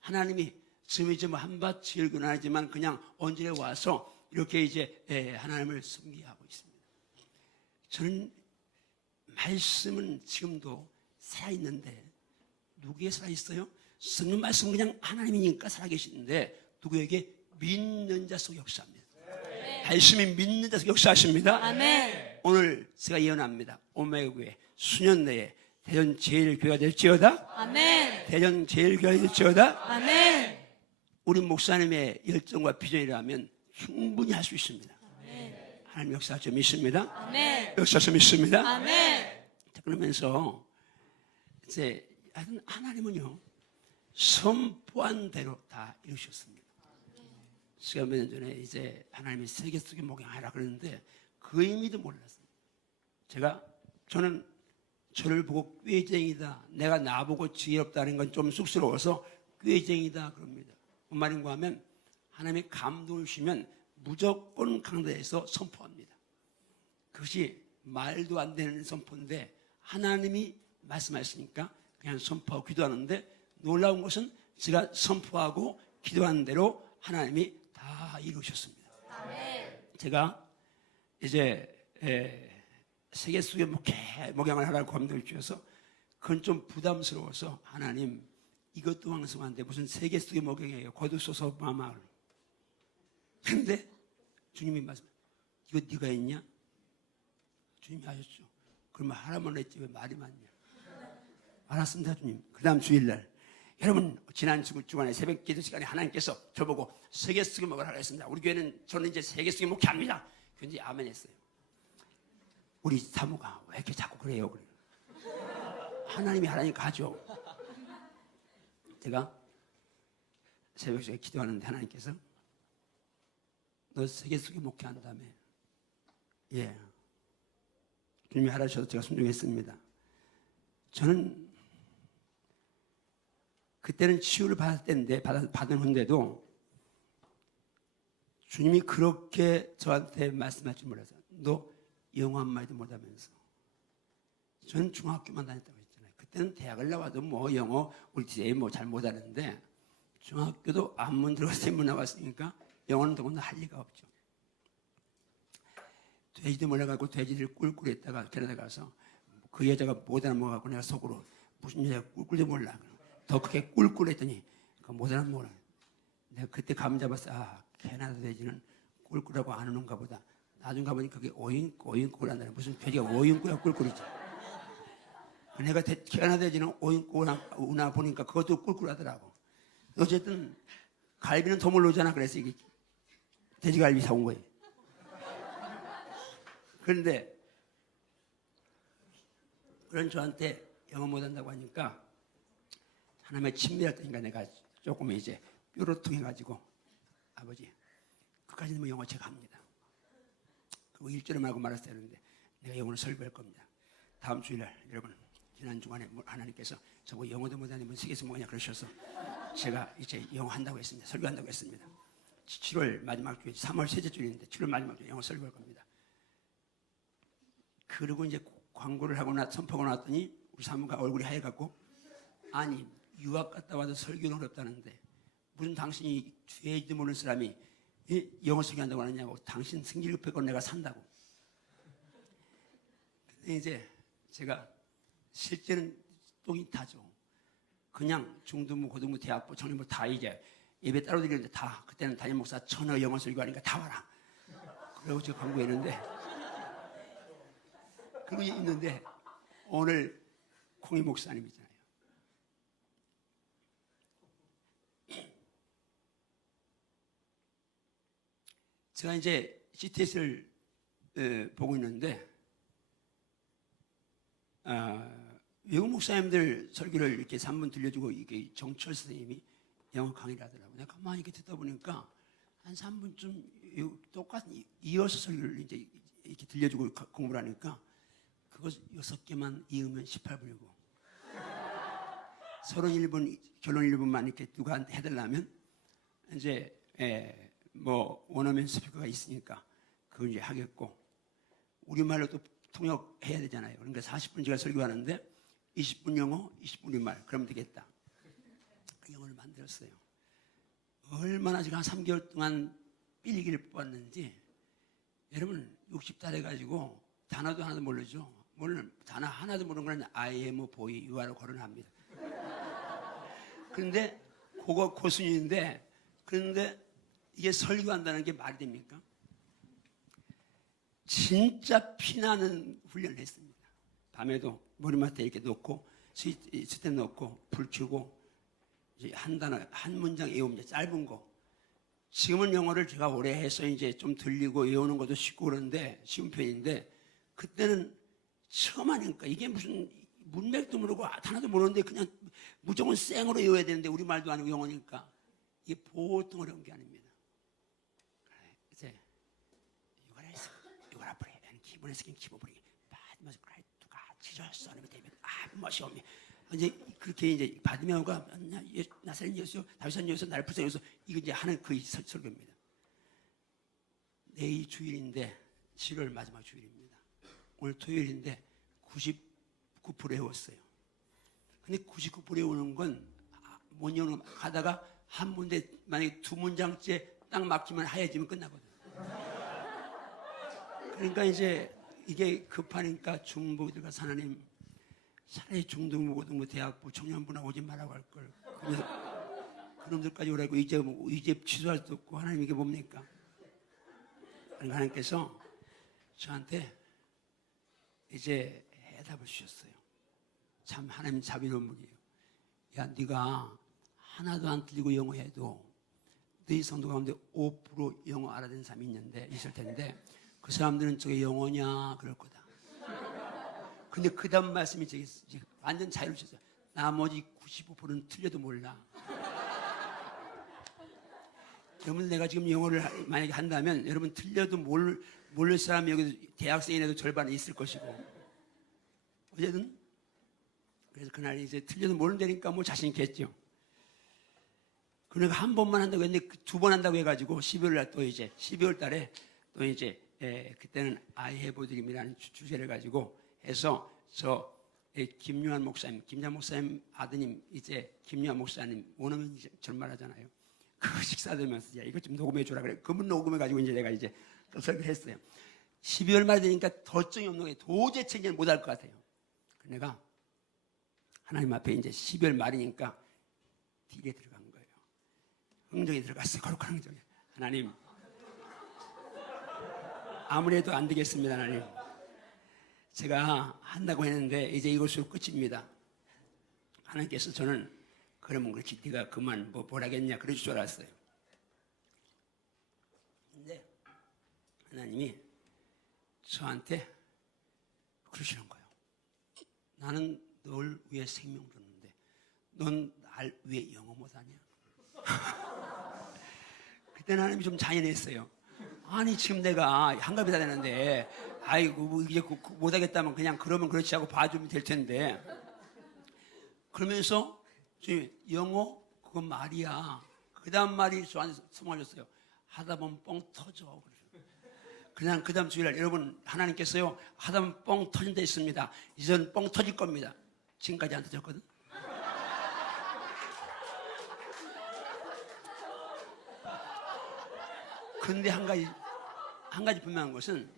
하나님이 지금 이제 뭐 한밭 지을건 아니지만 그냥 언제 와서 이렇게 이제 하나님을 섬기하고 있습니다. 저는 말씀은 지금도 살아있는데 누구에 살아있어요? 성령 말씀은 그냥 하나님이니까 살아계시는데 누구에게? 믿는 자 속 역사합니다. 말씀이 믿는 자 속 역사하십니다. 아멘. 오늘 제가 예언합니다. 오메가교회 수년 내에 대전 제일교회가 될지어다. 아멘. 대전 제일교회가 될지어다. 아멘. 우리 목사님의 열정과 비전이라면 충분히 할 수 있습니다. 아멘. 하나님 역사 좀 믿습니다. 아멘. 역사 좀 믿습니다. 아멘. 그러면서 이제 하나님은요 선포한 대로 다 이루셨습니다. 제가 몇 년 전에 이제 하나님이 세계 속에 목양하라 그러는데 그 의미도 몰랐어요. 저는 저를 보고 꾀쟁이다, 내가 나보고 지혜롭다는 건 좀 쑥스러워서 꾀쟁이다 그럽니다. 뭔 말인가 하면 하나님의 감동을 주시면 무조건 강단에서 선포합니다. 그것이 말도 안 되는 선포인데 하나님이 말씀하시니까 그냥 선포하고 기도하는데 놀라운 것은 제가 선포하고 기도하는 대로 하나님이 다 이루셨습니다. 제가 이제 세계 속에 목양을 하라고 감동을 주셔서 그건 좀 부담스러워서 하나님 이것도 왕성한데 무슨 세계 속에 목양이에요. 거두소서 마마을. 그런데 주님이 말씀, 이거 네가 했냐? 주님이 하셨죠. 그러면 하라만 했지 왜 말이 많냐? 알았습니다 주님. 그 다음 주일날 여러분 지난 주간에 새벽 기도 시간에 하나님께서 저보고 세계 속에 목양을 하겠습니다. 우리 교회는 저는 이제 세계 속에 목양합니다. 근데 아멘 했어요. 우리 사모가 왜 이렇게 자꾸 그래요? 하나님이 하라니까 하죠. 제가 새벽에 기도하는데 하나님께서 너 세계 속에 목회한다며. 예. 주님이 하라셔서 제가 순종했습니다. 저는 그때는 치유를 받았을 때인데 받은 후인데도 주님이 그렇게 저한테 말씀할 줄 몰라서 너 영어 한마디도 못하면서 저는 중학교만 다녔다고 했잖아요. 그때는 대학을 나와도 뭐 영어 우리 뒤에 뭐 잘 못하는데 중학교도 안문 들어가서 세문 나왔으니까 영어는 더군다나 할 리가 없죠. 돼지도 몰라가지고 돼지를 꿀꿀했다가 캐나다 가서 그 여자가 못 알아먹어갖고 내가 속으로 무슨 여자가 꿀꿀도 몰라. 더 크게 꿀꿀했더니 그 못 알아먹어라. 내가 그때 감 잡았어. 캐나다 돼지는 꿀꿀하고 안 오는가 보다. 나중에 가보니까 그게 오인꿀 한다는 무슨 돼지가 오인꿀이야 꿀꿀이지. 내가 캐나다 돼지는 오인꿀 우나 보니까 그것도 꿀꿀하더라고. 어쨌든 갈비는 도물 오잖아. 그래서 이게 돼지갈비 사온 거예요. 그런데 그런 저한테 영어 못한다고 하니까 하나님의 친밀할 때니까 내가 조금 이제 뾰로통해가지고 아버지 그까지는 뭐 영어 제가 합니다. 그리고 일주일에 말고 말았어야 하는데 내가 영어를 설교할 겁니다. 다음 주일날 여러분 지난 주간에 하나님께서 저보고 영어도 못하는 분 세계에서 뭐냐 그러셔서 제가 이제 영어 한다고 했습니다. 설교한다고 했습니다. 7월 마지막 주에 3월 셋째 주일인데 7월 마지막 주에 영어 설교할 겁니다. 그리고 이제 광고를 하고 선포하고 나왔더니 우리 사무가 얼굴이 하얘갖고 아니 유학 갔다 와도 설교는 어렵다는데 무슨 당신이 죄인지 모르는 사람이 영어 설교한다고 하느냐고 당신 승질 급했건 내가 산다고. 근데 이제 제가 실제는 똥이 타죠. 그냥 중등부, 고등부, 대학부, 청년부 다 이제 예배 따로 드리는데 다 그때는 담임 목사 천어 영어 설교하니까 다 와라. 그러고 제가 광고했는데 그러고 있는데 오늘 콩이 목사님이잖아요. 제가 이제 CTS를 보고 있는데 외국 목사님들 설교를 이렇게 3분 들려주고 이게 정철 선생님이 영어 강의를 하더라고요. 내가 가만히 이렇게 듣다 보니까 한 3분쯤 똑같은 이어서 설교를 이제 이렇게 들려주고 공부를 하니까 그거 6개만 이으면 18분이고 31분 결론 1분만 이렇게 누가 해달라면 이제 뭐 원어민 스피커가 있으니까 그걸 이제 하겠고 우리말로 또 통역해야 되잖아요. 그러니까 40분 제가 설교하는데 20분 영어, 20분 우리말 그러면 되겠다. 그 영어를 만들었어요. 얼마나 제가 한 3개월 동안 삘기를 뽑았는지 여러분 60달 해가지고 단어도 하나도 모르죠. 단어 하나도 모르는 건 I am a boy, you are 거론합니다. 그런데 그거 고순인데 그런데 이게 설교한다는 게 말이 됩니까? 진짜 피나는 훈련을 했습니다. 밤에도 머리맡에 이렇게 놓고 스탠 놓고 불 켜고 이제 한 단어 한 문장 외웁니다. 짧은 거. 지금은 영어를 제가 오래 해서 이제 좀 들리고 외우는 것도 쉽고 그런데 쉬운 편인데 그때는 처음 하니까 이게 무슨 문맥도 모르고 단어도 모르는데 그냥 무조건 생으로 외워야 되는데 우리말도 아니고 영어니까 이게 보통 어려운 게 아닙니다. 이제 이거라 그래. 기본에서 기본이 받으면서 그래 누가 지졌어 하면 되면 멋이 없네. 이제 그렇게 이제 받으면가 나사렛 예수, 다윗산 예수, 나를 부정해서 이거 이제 하는 그 설교입니다. 내일 주일인데 7월 마지막 주일입니다. 오늘 토요일인데 99% 외웠어요. 근데 99% 외우는 건 못 외우는 가다가 한 문제 만약에 2문장째 딱 막히면 하얘지면 끝나거든. 그러니까 이제 이게 급하니까 중부들과 하나님 차라리 중등부, 고등부, 대학부, 청년부나 오지 말라고 할 걸. 그래서 그놈들까지 오라고 이제 취소할 수도 없고 하나님 이게 뭡니까? 그러니까 하나님께서 저한테 이제 해답을 주셨어요. 참 하나님 자비로운 분이에요. 야, 네가 하나도 안 틀리고 영어해도 너희 성도 가운데 5% 영어 알아듣는 사람이 있을 텐데 그 사람들은 저게 영어냐 그럴 거다. 근데 그 다음 말씀이 저기 완전 자유를 주셨어요. 나머지 95%는 틀려도 몰라. 여러분 내가 지금 영어를 만약에 한다면 여러분 틀려도 모를 사람이 여기 대학생이라도 절반은 있을 것이고 어쨌든 그래서 그날 이제 틀려도 모른다니까 뭐 자신 있겠죠. 그러니까 한 번만 한다고 했는데 2번 한다고 해가지고 12월 날 또 이제 12월 달에 또 이제 그때는 I have a dream이라는 주제를 가지고 해서 저 김유한 목사님, 김유한 목사님 아드님 이제 김유한 목사님 오늘 절말하잖아요. 그 식사 되면서 야 이거 좀 녹음해 주라 그래. 그분 녹음해 가지고 이제 내가 이제 또 설교를 했어요. 12월 말 되니까 덜정이 없는 거예요. 도저히 책임을 못 할 것 같아요. 내가 하나님 앞에 이제 12월 말이니까 딜에 들어간 거예요. 흥정에 들어갔어요. 거룩한 흥정에. 하나님 아무래도 안 되겠습니다. 하나님 제가 한다고 했는데 이제 이것으로 끝입니다. 하나님께서 저는 그러면 그렇지 네가 그만 뭐라겠냐 그럴 줄 알았어요. 근데 하나님이 저한테 그러시는 거예요. 나는 널 위해 생명 줬는데 넌 날 위해 영어 못하냐? 그때는 하나님이 좀 잔인했어요. 아니 지금 내가 한갑이 다 되는데 아이고 뭐 이제 못하겠다면 그냥 그러면 그렇지 하고 봐주면 될 텐데. 그러면서 영어 그건 말이야. 그 다음 말이 저한테 선물 줬어요. 하다 보면 뻥 터져. 그냥 그 다음 주일날 여러분 하나님께서요 하다 보면 뻥 터진 데 있습니다. 이제는 뻥 터질 겁니다. 지금까지 안 터졌거든. 근데 한 가지 분명한 것은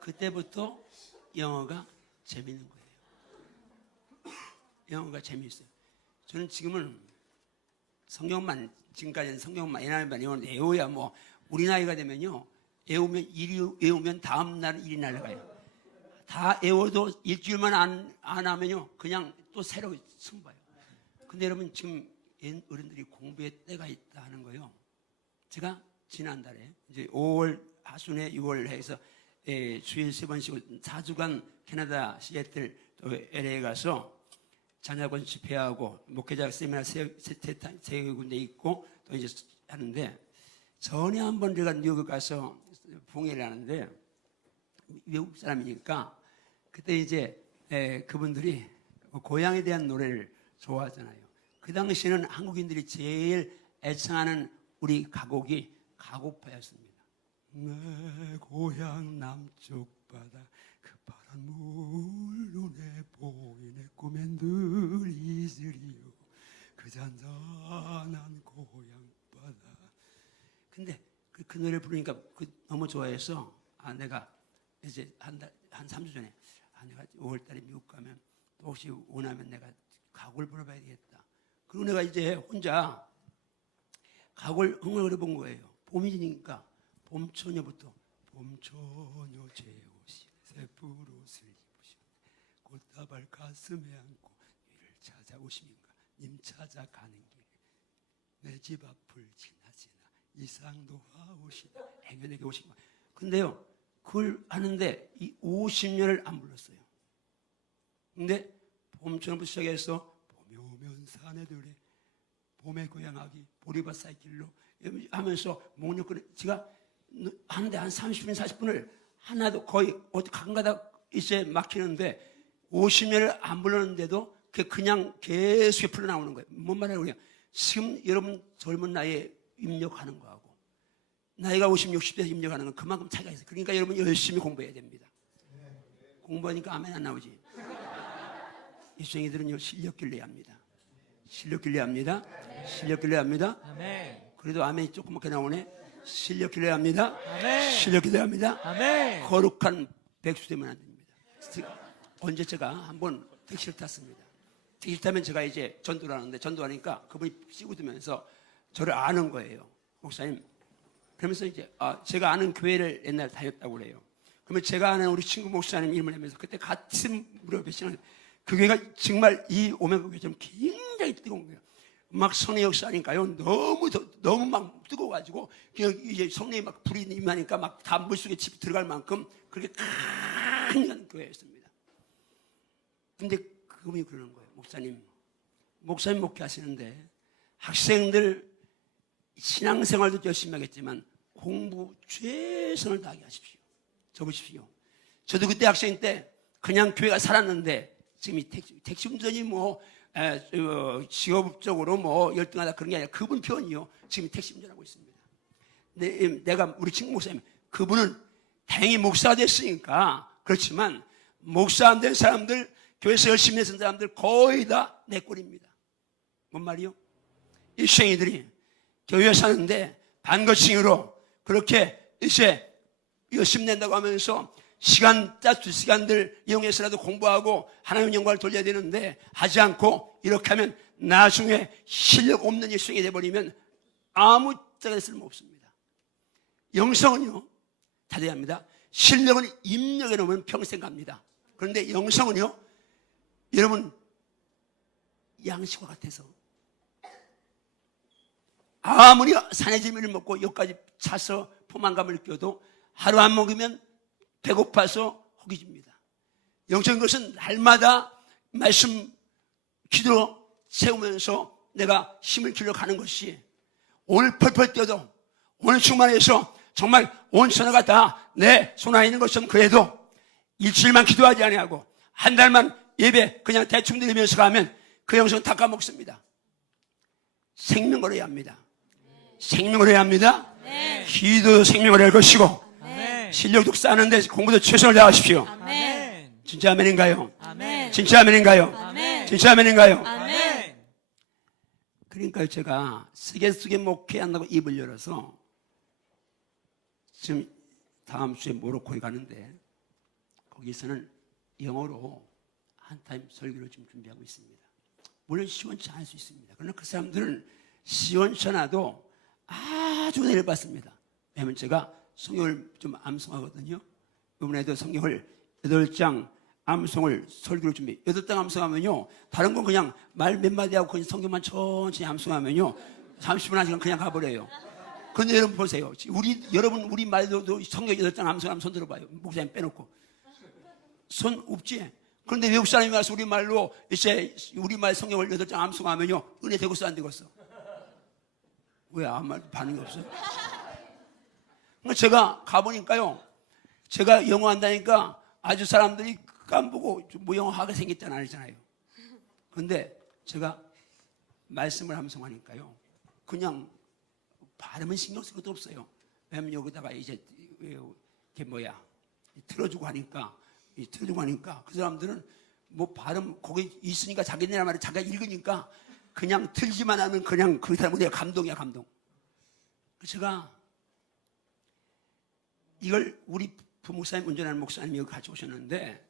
그때부터 영어가 재밌는 거예요. 영어가 재미있어요. 저는 지금은 성경만 지금까지는 성경만 예나만 외우는데 외워야 뭐 우리 나이가 되면요 외우면 다음 날 일이 날아가요. 다 외워도 일주일만 안 하면요 그냥 또 새로 승부해요. 근데 여러분 지금 어른들이 공부의 때가 있다 하는 거예요. 제가 지난달에 이제 5월 하순에 6월 해서 주일 3번 쉬고 4주간 캐나다 시애틀 또 LA 가서 자녀권 집회하고 목회자 세미나 세 군데 있고 또 이제 하는데 전에 한번 제가 뉴욕에 가서 봉회를 하는데 외국 사람이니까 그때 이제 그분들이 고향에 대한 노래를 좋아하잖아요. 그 당시에는 한국인들이 제일 애청하는 우리 가곡이 가곡파였습니다. 내 고향 남쪽 바다 그 파란 물 눈에 보이네 꿈엔 늘 잊으리요 그 잔잔한 고향 바다. 근데 그 노래 부르니까 너무 좋아해서 내가 이제 한 3주 전에 내가 5월달에 미국 가면 또 혹시 원하면 내가 가곡을 불러봐야 되겠다. 그리고 내가 이제 혼자 가곡을 흥얼거려 본 거예요. 봄이 지니까 봄처녀부터 봄처녀 제옷이 새푸릇을 입으신 꽃다발 가슴에 안고 이를 찾아오시는가 님 찾아가는 길에 내 집 앞을 지나지나 이상도 하오시다 행여에게 오신가. 근데요 그걸 하는데 이 50년을 안 불렀어요. 근데 봄처녀부터 시작해서 봄이 오면 사내들의 봄의 고향하기 보리밭 사이길로 하면서 목욕을 제가 하는데 한 30분 40분을 하나도 거의 어디 가끔가다 이제 막히는데 50년을 안 불렀는데도 그냥 계속 풀어나오는 거예요. 뭔 말이에요? 그냥 지금 여러분 젊은 나이에 입력하는 거하고 나이가 50, 60대에서 입력하는 건 그만큼 차이가 있어요. 그러니까 여러분 열심히 공부해야 됩니다. 공부하니까 아멘 안 나오지. 이생이들은요 실력 길러야 합니다. 실력 길러야 합니다. 실력 길러야 합니다. 아멘. 그래도 아멘이 조그맣게 나오네. 실력 길러야 합니다. 아멘. 실력 길러야 합니다. 아멘. 거룩한 백수 되면 안 됩니다. 언제 제가 한번 택시를 탔습니다. 택시 타면 제가 이제 전도를 하는데 전도하니까 그분이 씹어두면서 저를 아는 거예요. 목사님. 그러면서 이제 제가 아는 교회를 옛날에 다녔다고 그래요. 그러면 제가 아는 우리 친구 목사님 이름을 내면서 그때 같은 무료 배신을 그 교회가 정말 이 오메가 교회처럼 굉장히 뜨거운 거예요. 막 성례 역사니까요. 너무 막 뜨거워가지고 이제 성례에 막 불이 임하니까 막 다 물속에 집 들어갈 만큼 그렇게 강한 교회였습니다. 근데 그분이 그러는 거예요. 목사님 목회하시는데 학생들 신앙생활도 열심히 하겠지만 공부 최선을 다하게 하십시오. 접으십시오. 저도 그때 학생 때 그냥 교회가 살았는데 지금 이 택시 운전이 뭐 직업적으로 뭐 열등하다 그런 게 아니라 그분 표현이요. 지금 택시 운전하고 있습니다. 내가 우리 친구 목사님 그분은 다행히 목사가 됐으니까 그렇지만 목사 안 된 사람들 교회에서 열심히 했던 사람들 거의 다 내 꼴입니다. 뭔 말이요? 이 생이들이 교회 사는데 반거층으로 그렇게 이제 열심히 낸다고 하면서 시간, 2시간들 이용해서라도 공부하고 하나님 영광을 돌려야 되는데 하지 않고 이렇게 하면 나중에 실력 없는 일생이 되어버리면 아무 짝에 쓸모없습니다. 영성은요, 다돼야 합니다. 실력은 입력해 놓으면 평생 갑니다. 그런데 영성은요, 여러분, 양식과 같아서 아무리 산의 재미를 먹고 여기까지 차서 포만감을 느껴도 하루 안 먹으면 배고파서 허기집니다. 영적인 것은 날마다 말씀 기도로 세우면서 내가 힘을 길러가는 것이 오늘 펄펄 뛰어도 오늘 충만해서 정말 온 천하가 다 내 손 안에 있는 것처럼 그래도 일주일만 기도하지 아니하고 한 달만 예배 그냥 대충 드리면서 가면 그 영성은 다 까먹습니다. 생명을 해야 합니다. 생명을 해야 합니다. 아멘. 기도도 생명을 할 것이고 아멘. 실력도 쌓는데 공부도 최선을 다하십시오. 아멘. 진짜 아멘인가요? 아멘. 진짜 아멘인가요? 아멘. 진짜 아멘인가요? 아멘. 그러니까 제가 세계 속에 목회한다고 입을 열어서 지금 다음 주에 모로코에 가는데 거기서는 영어로 한 타임 설교를 지금 준비하고 있습니다. 물론 시원치 않을 수 있습니다. 그러나 그 사람들은 시원치 않아도 아주 은혜를 받습니다. 왜냐하면 제가 성경을 좀 암송하거든요. 이번에도 성경을 8장 암송을 설교를 준비. 8장 암송하면요, 다른 건 그냥 말 몇 마디 하고 그냥 성경만 천천히 암송하면요 30분 한 시간 그냥 가버려요. 그런데 여러분 보세요. 여러분 우리 말도 성경 8장 암송하면 손 들어봐요. 목사님 빼놓고 손 없지? 그런데 외국 사람이 와서 우리말로 이제 우리말 성경을 8장 암송하면요 은혜 되겠어 안 되겠어? 왜 아무 말 반응이 없어요? 제가 가보니까요, 제가 영어 한다니까 아주 사람들이 깜보고 뭐 영어 하게 생겼잖아 그러잖아요. 그런데 제가 말씀을 암송하니까요 그냥 발음은 신경 쓸 것도 없어요. 왜냐면 여기다가 이제 이게 뭐야 틀어주고 하니까 그 사람들은 뭐 발음 거기 있으니까 자기네 말을 자기가 읽으니까 그냥 틀지만 하면 그냥 그 사람은 내가 감동이야 감동. 제가 이걸 우리 부목사님 운전하는 목사님이 여기 같이 오셨는데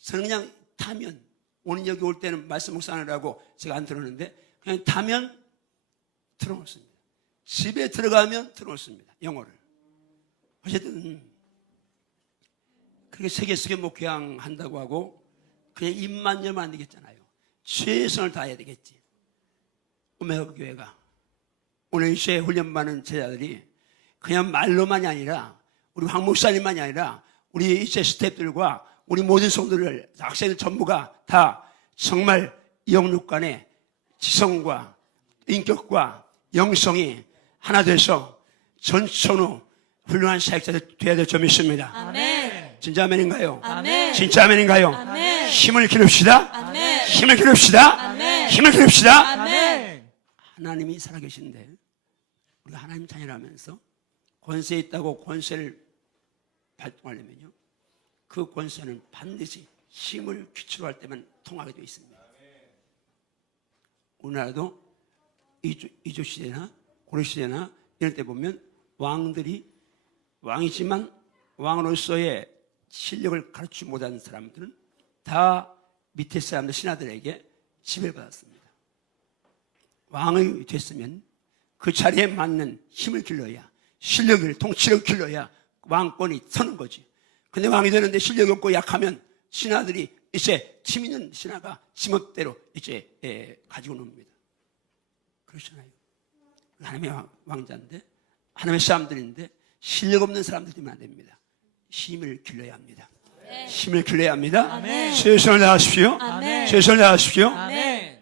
저는 그냥 타면 오늘 여기 올 때는 말씀 묵상하느라고 제가 안 들었는데 그냥 타면 틀어놓습니다. 집에 들어가면 틀어놓습니다. 영어를. 어쨌든 그렇게 세계 속에 목회양 한다고 하고 그냥 입만 열면 안 되겠잖아요. 최선을 다해야 되겠지. 오메가 교회가 오늘 이 시에 훈련받는 제자들이 그냥 말로만이 아니라 우리 황 목사님만이 아니라 우리 이제 스태프들과 우리 모든 성도들 학생들 전부가 다 정말 영육 간의 지성과 인격과 영성이 하나 돼서 전천후 훌륭한 사역자들 되어야 될 점이 있습니다. 아멘. 진짜 아멘인가요? 아멘. 진짜 아멘인가요? 아멘. 힘을 기릅시다. 아멘. 힘을 기릅시다. 아멘. 힘을 기릅시다. 아멘. 하나님이 살아계신데 우리가 하나님 자녀라면서 권세 있다고 권세를 발동하려면요 그 권세는 반드시 힘을 귀치로 할 때만 통하게 되어 있습니다. 우리나라도 이조 시대나 고려 시대나 이럴 때 보면 왕들이 왕이지만 왕으로서의 실력을 가르치지 못하는 사람들은 다 밑에 사람들 신하들에게 지배를 받았습니다. 왕이 됐으면 그 자리에 맞는 힘을 길러야 실력을 통치력을 길러야 왕권이 서는 거지. 근데 왕이 되는데 실력이 없고 약하면 신하들이 이제 힘 있는 신하가 지멋대로 이제 가지고 놉니다. 그렇잖아요. 하나님의 왕자인데 하나님의 사람들인데 실력 없는 사람들 되면 안 됩니다. 힘을 길러야 합니다. 네. 힘을 길러야 합니다. 아멘. 최선을 다하십시오. 아멘. 최선을 다하십시오. 아멘.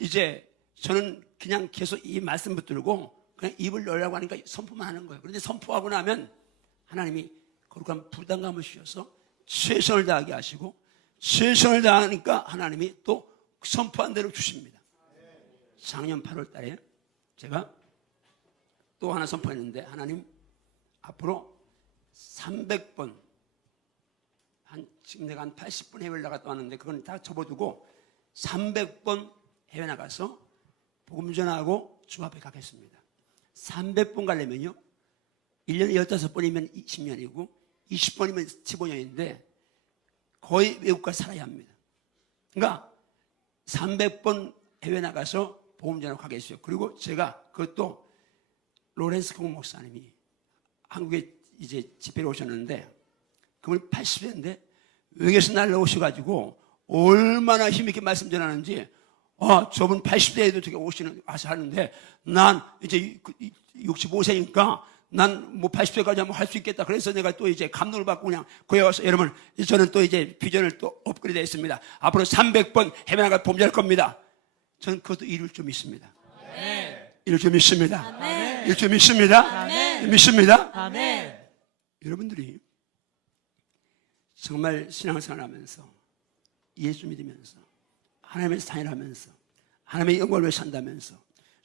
이제 저는 그냥 계속 이 말씀 붙들고 그냥 입을 열라고 하니까 선포만 하는 거예요. 그런데 선포하고 나면 하나님이 거룩한 부담감을 주셔서 최선을 다하게 하시고 최선을 다하니까 하나님이 또 선포한 대로 주십니다. 작년 8월 달에 제가 또 하나 선포했는데 하나님 앞으로 300번 지금 내가 한 80번 해외를 나갔다 왔는데 그건 다 접어두고 300번 해외 나가서 복음 전하고 주 앞에 가겠습니다. 300번 가려면요 1년에 15번이면 20년이고 20번이면 15년인데 거의 외국 가서 살아야 합니다. 그러니까 300번 해외 나가서 복음 전하고 가겠어요. 그리고 제가 그것도 로렌스 콩 목사님이 한국에 이제 집회로 오셨는데 그분이 80세인데 외국에서 날라오셔가지고 얼마나 힘있게 말씀 전하는지 저분 80세에도 저기 와서 하는데 난 이제 65세니까 난 뭐 80세까지 하면 할 수 있겠다. 그래서 내가 또 이제 감동을 받고 그냥 거기 와서 여러분 저는 또 이제 비전을 또 업그레이드 했습니다. 앞으로 300번 해외 나가 범죄할 겁니다. 저는 그것도 이룰 줄 믿습니다. 이룰 줄 믿습니다. 아멘. 이룰 줄 믿습니다. 아멘. 믿습니다. 아멘. 여러분들이 정말 신앙생활하면서 예수 믿으면서 하나님의 사인하면서 하나님의 영광을 위해 산다면서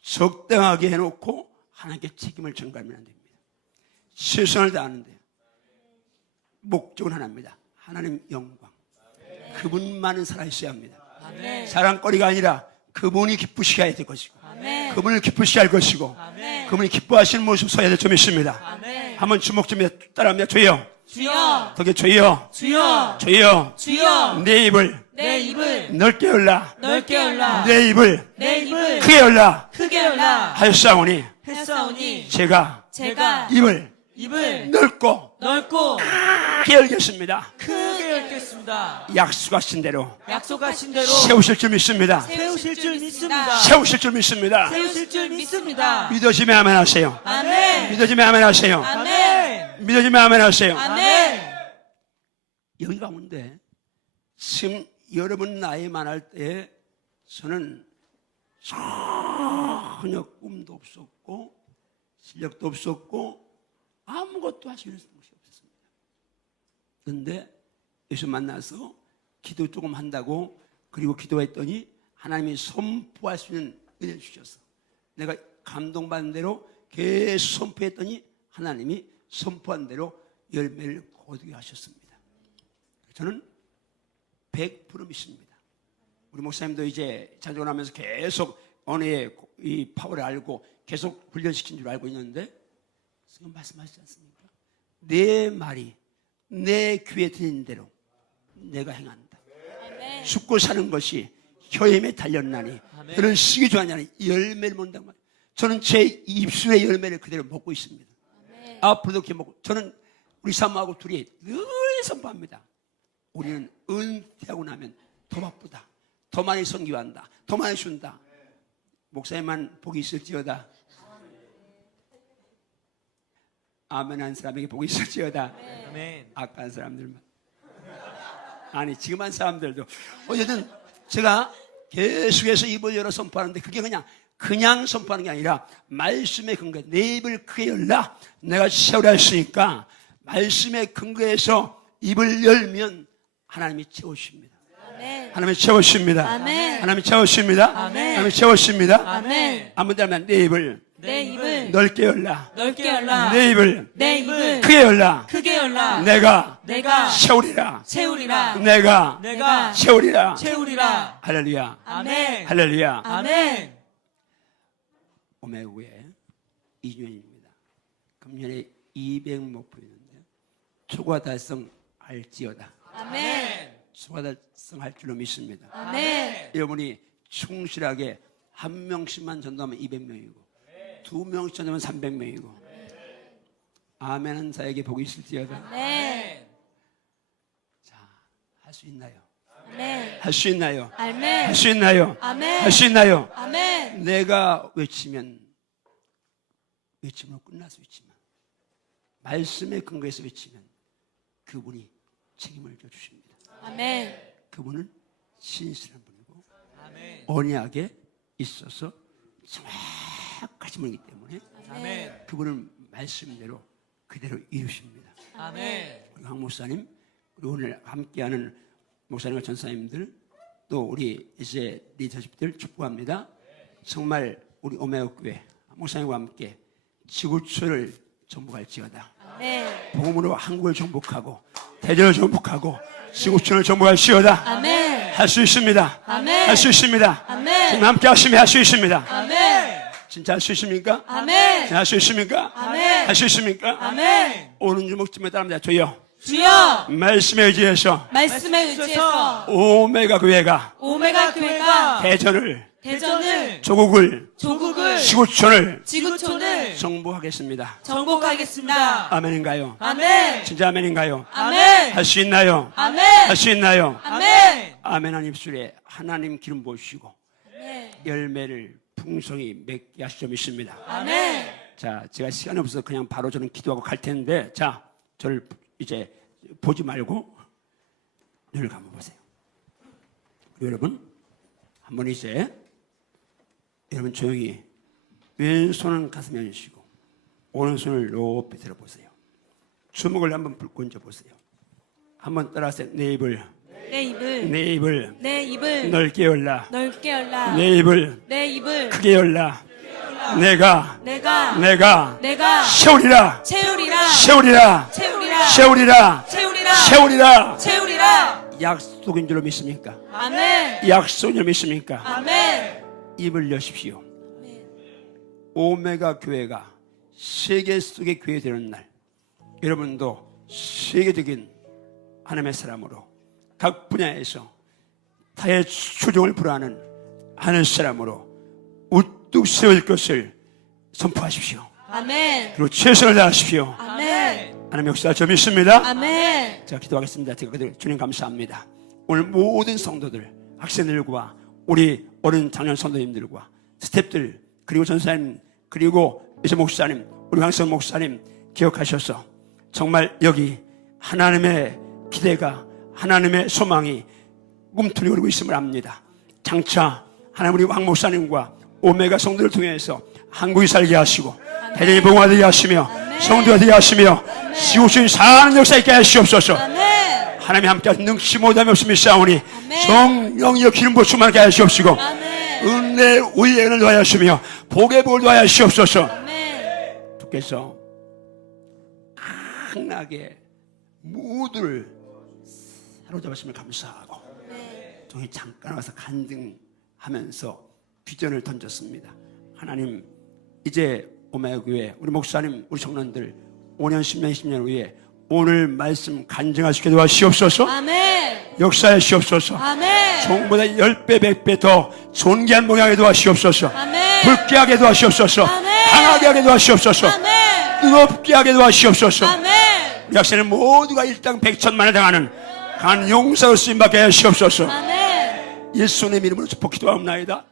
적당하게 해놓고 하나님께 책임을 전가하면 안 됩니다. 최선을 다하는데 목적은 하나입니다. 하나님 영광. 그분만은 살아있어야 합니다. 아멘. 자랑거리가 아니라 그분이 기쁘시게 될 것이고 아멘. 그분을 기쁘시게 할 것이고 아멘. 그분이 기뻐하시는 모습 서야 될 점 있습니다. 아멘. 한번 주목 좀 따라합니다. 주여, 주여, 덕에 주여, 주여, 주여, 주여, 내 입을 내 입을 넓게 열라, 넓게 열라, 내 입을 내 입을 크게 열라 크게 열라 하였사오니 했사오니 제가 제가 입을 입을 넓고 넓고 크게 열겠습니다. 크게 열겠습니다. 약속하신 대로 약속하신 대로 세우실 줄 믿습니다. 세우실 줄 믿습니다. 세우실 줄 믿습니다. 세우실 줄 믿습니다. 믿어지면 아멘 하세요. 아멘. 믿어지면 아멘 하세요. 아멘. 믿어지면 아멘 하세요. 아멘. 여기 가운데 지금 여러분 나이 많을 때 저는 전혀 꿈도 없었고 실력도 없었고 아무것도 할 수 있는 것이 없었습니다. 그런데 예수 만나서 기도 조금 한다고 그리고 기도했더니 하나님이 선포할 수 있는 은혜를 주셨어. 내가 감동받은 대로 계속 선포했더니 하나님이 선포한 대로 열매를 거두게 하셨습니다. 저는 100% 믿습니다. 우리 목사님도 이제 자족을 하면서 계속 언어의 이 파워를 알고 계속 훈련시킨 줄 알고 있는데 지금 말씀하시지 않습니까? 내 말이 내 귀에 들리는 대로 내가 행한다. 아멘. 죽고 사는 것이 혀에 힘에 달렸나니 그를 쓰기 좋아하냐니 열매를 본단 말이에요. 저는 제 입술의 열매를 그대로 먹고 있습니다. 아멘. 앞으로도 이렇게 먹고 저는 우리 사모하고 둘이 늘 선포합니다. 우리는 은퇴하고 나면 더 바쁘다. 더 많이 선교한다. 더 많이 준다. 목사님만 복이 있을지어다. 아멘 한 사람에게 복이 있을지어다. 아멘. 아까 한 사람들만. 아니 지금 한 사람들도 어쨌든 제가 계속해서 입을 열어 선포하는데 그게 그냥 선포하는 게 아니라 말씀의 근거에 내 입을 크게 열라. 내가 세우라 했으니까 말씀의 근거에서 입을 열면 하나님이 채우십니다. 아멘. 하나님이 채우십니다. 아멘. 하나님이 채우십니다. 아멘. 하나님이 채우십니다. 아멘. 한번 따면 내 입을 내 입을 넓게 열라. 넓게 열라. 내 입을 내 입을 크게 열라. 크게 열라. 내가 내가 채우리라. 채우리라. 내가 내가 채우리라. 채우리라. 할렐루야. 아멘. 할렐루야. 아멘. 오메 후에 2주년입니다. 금년에 200 목표였는데 초과 달성할지어다. 아멘. 초과 달성할 줄로 믿습니다. 아멘. 여러분이 충실하게 한 명씩만 전도하면 200명이고 두 명씩 전도하면 300명이고 아멘 한 사에게 복이 있을지어다. 아멘. 자, 할 수 있나요? 아멘. 할 수 있나요? 아멘. 할 수 있나요? 아멘. 할 수 있나요? 아멘. 내가 외치면 외침으로 끝날 수 있지만 말씀의 근거에서 외치면 그분이 책임을 져주십니다. 아멘. 그분은 신실한 분이고 아멘. 언약에 있어서 정확하신 분이기 때문에 아멘. 그분은 말씀대로 그대로 이루십니다. 아멘. 우리 강 목사님, 그리고 오늘 함께하는 목사님과 전사님들, 또 우리 이제 리더십들 축복합니다. 정말 우리 오메오교회 목사님과 함께 지구촌을 정복할지어다. 아멘. 복음으로 한국을 정복하고 대전을 정복하고 지구촌을 정복할지어다. 아멘. 할 수 있습니다. 아멘. 할 수 있습니다. 아멘. 지금 함께 하시면 할 수 있습니다. 아멘. 진짜 할 수 있습니까? 아멘. 할 수 있습니까? 아멘. 할 수 있습니까? 아멘. 오른주먹 쯤에 따릅니다. 주여, 주여, 말씀에 의지해서 말씀에 의지해서 오메가 교회가 오메가 교회가 대전을, 대전을, 조국을, 조국을, 지구촌을 지구촌을 정복하겠습니다. 정복하겠습니다. 아멘인가요? 아멘. 진짜 아멘인가요? 아멘. 할 수 있나요? 아멘. 할 수 있나요? 아멘. 아멘한 입술에 하나님 기름 부으시고 아멘. 열매를 풍성히 맺게 하시죠 믿습니다. 아멘. 자, 제가 시간이 없어서 그냥 바로 저는 기도하고 갈 텐데, 자, 저를 이제 보지 말고 눈을 감아보세요. 여러분, 한번 이제 여러분 조용히 왼손은 가슴에 얹으시고 오른손을 높이 들어보세요. 주먹을 한번 불 얹어 보세요. 한번 따라하세요. 내 입을 내 입을 내 입을 내 입을 넓게 열라. 넓게 열라. 내 입을 내 입을 크게 열라. 내가 내가 세우리라. 채우리라. 세우리라. 채우리라. 세우리라. 채우리라. 세우리라. 채우리라. 약속인 줄로 믿습니까? 아멘. 약속인 줄 믿습니까? 아멘. 입을 여십시오. 오메가 교회가 세계 속의 교회 되는 날, 여러분도 세계적인 하나님의 사람으로 각 분야에서 타의 추종을 불하는 하는 사람으로 우뚝 세울 것을 선포하십시오. 아멘. 그리고 최선을 다하십시오. 아멘. 하나님 역사 저 믿습니다. 아멘. 제가 기도하겠습니다. 제가 그들 주님 감사합니다. 오늘 모든 성도들, 학생들과 우리 어린 장년 성도님들과 스태프들, 그리고 전사님, 그리고 이제 목사님, 우리 황성 목사님 기억하셔서 정말 여기 하나님의 기대가, 하나님의 소망이 꿈틀이 오르고 있음을 압니다. 장차 하나님 우리 황 목사님과 오메가 성도를 통해서 한국이 살게 하시고 대전이 봉화되게 하시며 성도가 되게 하시며 시오신 사는 역사 있게 하시옵소서. 아멘. 하나님이 함께 능치 못함이 없음이 싸우니 아멘. 성령이여 기름 부심을 하게 하시옵시고 아멘. 은혜 우리의 은혜를 더하시며 복의 복을 더하시옵소서. 아멘. 주께서 강하게 모두를 사로잡으심을 감사하고 종이 잠깐 와서 간증하면서 비전을 던졌습니다. 하나님 이제 오메가 교회 우리 목사님 우리 청년들 5년 10년 20년 후에 오늘 말씀 간증할 수 있게 도와주시옵소서. 아멘. 역사하시옵소서. 아멘. 종보다 10배 100배 더 존귀한 모양에 도와주시옵소서. 아멘. 붉게 하게 도와주시옵소서. 아멘. 강하게 하게 도와주시옵소서. 아멘. 뜨겁게 하게 도와주시옵소서. 아멘. 우리 학생은 모두가 일당 백천만을 당하는 강한 용사로 쓰임받게 하시옵소서. 아멘. 예수님의 이름으로 축복 기도하옵나이다.